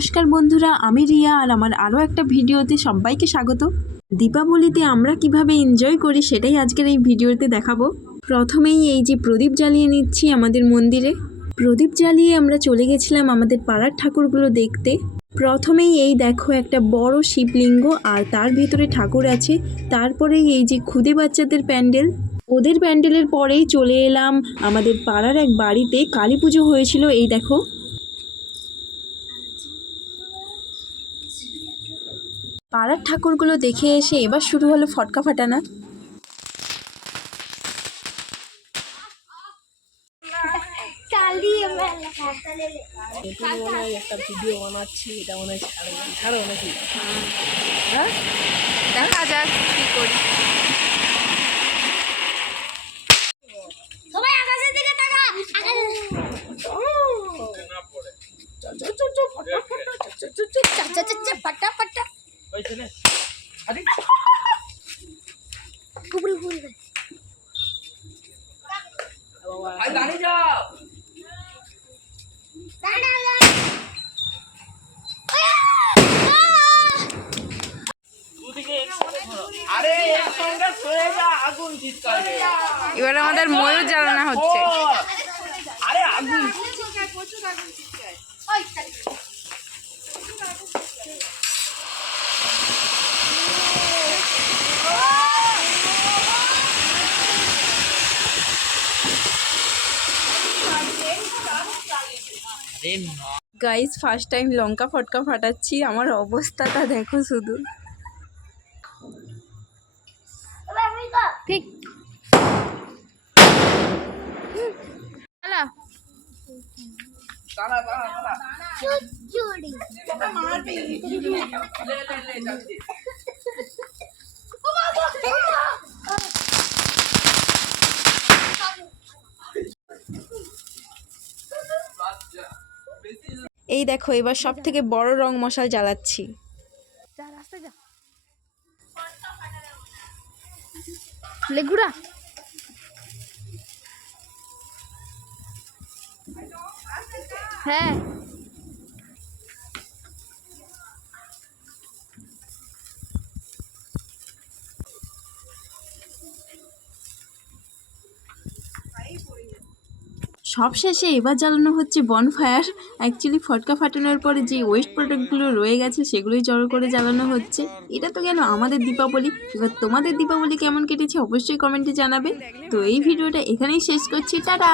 নমস্কার বন্ধুরা, আমি রিয়া আর আমার আরও একটা ভিডিওতে সবাইকে স্বাগত। দীপাবলিতে আমরা কিভাবে এনজয় করি সেটাই আজকের এই ভিডিওতে দেখাবো। প্রথমেই এই যে প্রদীপ জ্বালিয়ে নিচ্ছি আমাদের মন্দিরে। প্রদীপ জ্বালিয়ে আমরা চলে গেছিলাম আমাদের পাড়ার ঠাকুরগুলো দেখতে। প্রথমেই এই দেখো একটা বড় শিবলিঙ্গ আর তার ভেতরে ঠাকুর আছে। তারপরেই এই যে খুদে বাচ্চাদের প্যান্ডেল, ওদের প্যান্ডেলের পরেই চলে এলাম আমাদের পাড়ার এক বাড়িতে। কালী পুজো হয়েছিল। এই দেখো পাড়ার ঠাকুরগুলো দেখে এসে এবার শুরু হলো ফটকা ফাটানো। একটা ভিডিও বানাচ্ছি, এটা মনে হয় ছাড়ো নাকি? হ্যাঁ, দেখা যাক কি করি। সবাই আকাশের দিকে তাকা। ফটাফটা কুবড়ি ফুল গাড়ি যাও। এবার আমাদের ময়ূর জ্বালানো হচ্ছে। আরে আগুন গাইস, ফার্স্ট টাইম লঙ্কা ফটকা ফাটাচ্ছি। আমার অবস্থাটা দেখো শুধু। ঠিক চুচুড়ি এই দেখো এবার সব থেকে বড় রং মশাল জ্বালাচ্ছি। লেগুড়া হ্যাঁ সব শেষে এবার জ্বালানো হচ্ছে বনফায়ার। অ্যাকচুয়ালি ফটকা ফাটানোর পরে যে ওয়েস্ট প্রোডাক্টগুলো রয়ে গেছে সেগুলোই জড়ো করে জ্বালানো হচ্ছে। এটা তো গেল আমাদের দীপাবলি। এবার তোমাদের দীপাবলি কেমন কেটেছে অবশ্যই কমেন্টে জানাবে। তো এই ভিডিওটা এখানেই শেষ করছি, টাটা।